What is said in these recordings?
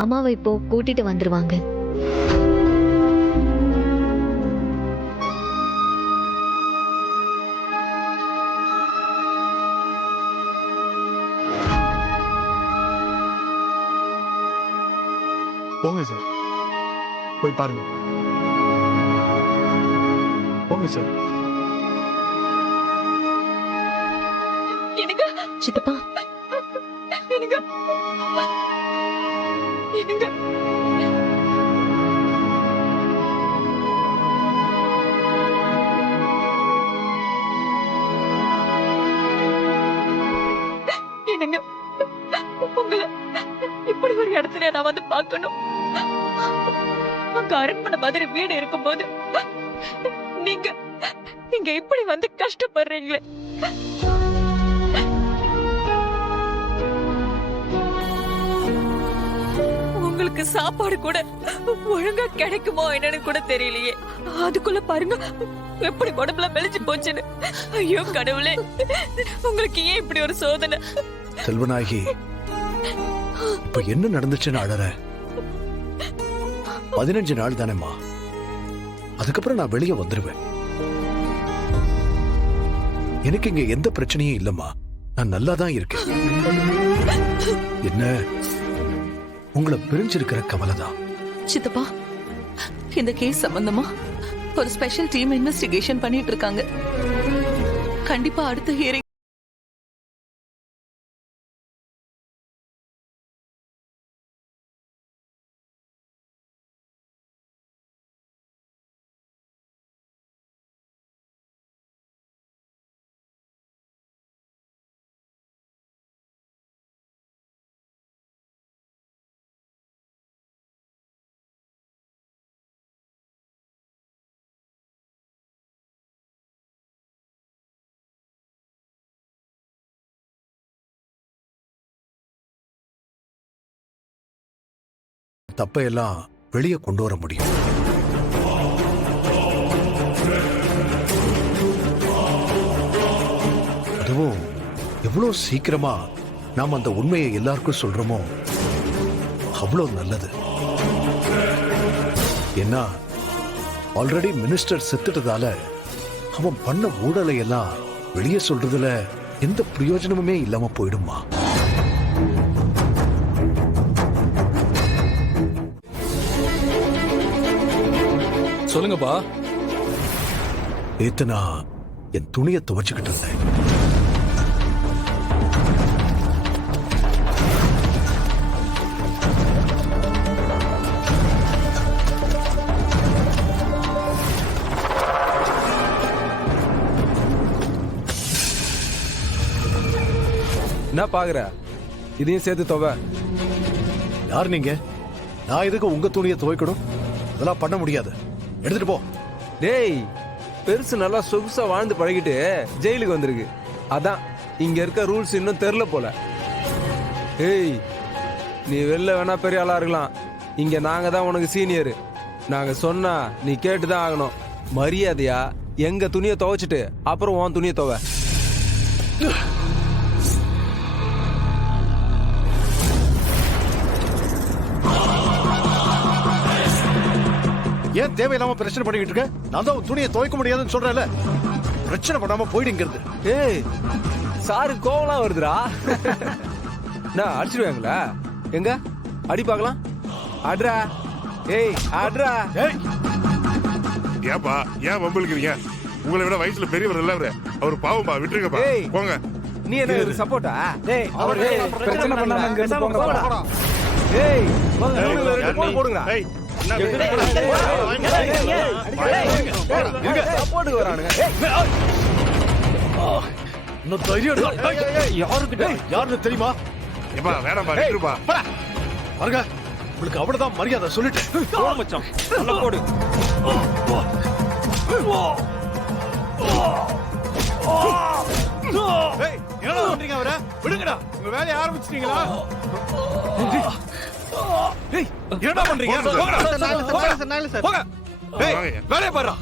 மாமாவை இப்போ கூட்டிட்டு வந்துருவாங்க. போங்க சார், போய் பாருங்க. போங்க சார். சித்தப்பா, என்னங்க, உங்களை இப்படி ஒரு இடத்துல நான் வந்து பார்க்கணும். அங்க அரண்மனை மாதிரி வீடு இருக்கும்போது நீங்க நீங்க இப்படி வந்து கஷ்டப்படுறீங்களே. உங்களுக்கு சாப்பாடு கூட ஒழுங்கா கிடைக்குமோ என்னன்னு கூட தெரியலையே. அதுக்குள்ள பாருங்க எப்படி உடம்புல மெலிஞ்சு போச்சுன்னு. ஐயோ கடவுளே, உங்களுக்கு ஏன் இப்படி ஒரு சோதனை? செல்வநாயகி, இப்ப என்ன நடந்துச்சுன்னு அழற? 15 நாள் தானேம்மா, அதுக்கப்புறம் நான் வெளியே வந்துருவேன். எனக்கு இங்க எந்த பிரச்சனையும் இல்லம்மா, நான் நல்லா தான் இருக்கேன். என்ன உங்களை பிரிஞ்சிருக்கிற கவலைதான். சித்தப்பா, இந்த கேஸ் சம்பந்தமா ஒரு ஸ்பெஷல் டீம் இன்வெஸ்டிகேஷன் பண்ணிட்டு இருக்காங்க. கண்டிப்பா அடுத்த ஹியரிங் தப்பையெல்லாம் வெளியே கொண்டு வர முடியும். அதுவும் எவ்வளவு சீக்கிரமா நாம் அந்த உண்மையை எல்லாருக்கும் சொல்றோமோ அவ்வளவு நல்லது. ஏன்னா ஆல்ரெடி மினிஸ்டர் செத்துட்டதால அவன் பண்ண ஊழலை எல்லாம் வெளியே சொல்றதுல எந்த பிரயோஜனமுமே இல்லாம போயிடுமா. சொல்லுங்கப்பா. நேத்து நான் என் துணியை துவைச்சுக்கிட்டு இருந்தேன். என்ன பாக்குற? இதையும் சேர்த்து துவை. யார் நீங்க? நான் எதுக்கு உங்க துணியை துவைக்கணும்? அதெல்லாம் பண்ண முடியாது. எடுத்துட்டு போ. டேய், பெருசு நல்லா சொகுசா வாழ்ந்து பழகிட்டு ஜெயிலுக்கு வந்திருக்கு. அதான் இங்க இருக்க ரூல்ஸ் இன்னும் தெரியல போல. ஏய், நீ வெளில வேணா பெரிய ஆளா இருக்கலாம், இங்க நாங்க தான் உனக்கு சீனியர். நாங்க சொன்னா நீ கேட்டுதான் ஆகணும். மரியாதையா எங்க துணியை துவைச்சிட்டு அப்புறம் உன் துணியை துவை. ஏன் தேவையில்லாம பிரச்சனை பண்ணிக்கிட்டு இருக்க? நான் தான் துணியை துவைக்க முடியாதுன்னு சொல்றேன்ல. பிரச்சனை பண்ணாம போயிடுங்கிறது. ஏய், சாரு கோவலாம் வருதுடா. நான் அடிச்சிடுவாங்களா? எங்க அடி பார்க்கலாம். அட்ரா. ஏய் அட்ரா. ஏய், ஏப்பா ஏன் வம்பிழுக்கிறீங்க? உங்களை விட வயசுல பெரியவர் இல்ல அவரு. அவர் பாவம்பா, விட்டுருங்கப்பா. ஏய், போங்க. நீ என்ன சப்போர்ட்டா? டேய், அவரே பிரச்சனை பண்ணாம இங்க இருந்து போங்க. ஏய், போடுங்கடா. ஏய், என்ன சப்போர்ட்டுக்கு வரானுங்க. இன்னும் தைரியம் யாருக்கிட்ட யாருன்னு தெரியுமா? ஏப்பா வேணாம்பா, விட்டுருப்பா. பாருங்க, உங்களுக்கு அவ்வளவுதான் மரியாதை சொல்லிட்டு. மச்சான், நல்லா போடு. என்ன பண்றீங்க? அவரை விடுங்கடா. உங்க வேலையை ஆரம்பிச்சிட்டீங்களா? என்ன பண்றீங்க? போங்க. வேலையை பாரு.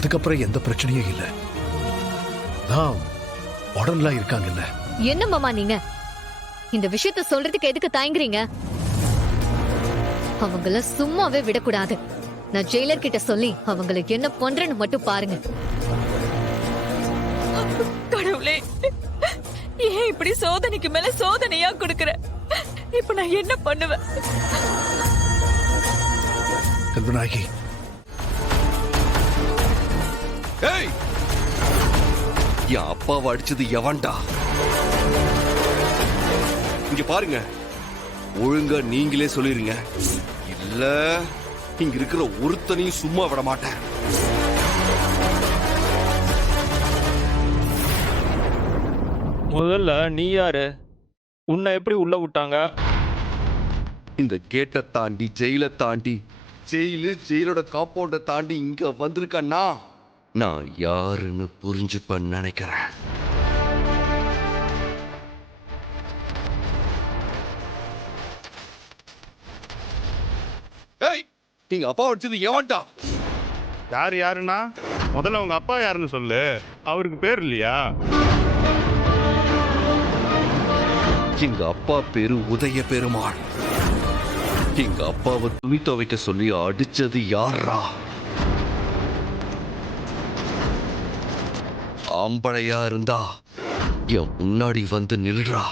அதுக்கப்புறம் எந்த பிரச்சனையும் இல்லை. நான் உடன்லாம் இருக்காங்கல்ல. என்ன மாமா நீங்க இந்த விஷயத்த சொல்றதுக்கு எதுக்கு தயங்குறீங்க? அவங்கள சும்மாவே விடக்கூடாது. நான் ஜெயிலர் கிட்ட சொல்லி அவங்களுக்கு என்ன பண்றேன்னு மட்டும் பாருங்க. கடவுளே, ஏன் இப்படி சோதனைக்கு மேல சோதனையா கொடுக்கற? இப்ப நான் என்ன பண்ணுவேன்? செல்வநாயகி, ஏய், என் அப்பாவை அடிச்சது எவன்டா? இங்க பாருங்க, ஒழுங்கா நீங்களே சொல்லிருங்க, இல்ல இங்க இருக்கிற ஒருத்தனையும் சும்மா விட மாட்டேன். முதல்ல நீ யாரு? உன்னை எப்படி உள்ள விட்டாங்க? இந்த கேட்டை தாண்டி ஜெயிலை தாண்டி ஜெயிலோட காம்பவுண்டை தாண்டி இங்க வந்திருக்கேன்னா நான் யாருன்னு புரிஞ்சுப்பேன்னு நினைக்கிறேன். ஏய், நீங்க அப்பா வச்சது எவன்டா? யாருன்னா முதல்ல உங்க அப்பா யாருன்னு சொல்லு. அவருக்கு பேர் இல்லையா? எங்க அப்பா பேரு உதய பெருமாள். எங்க அப்பாவை துணி துவைக்க சொல்லி அடிச்சது யாரா? ஆம்பளையா இருந்தா என் முன்னாடி வந்து நில்றா.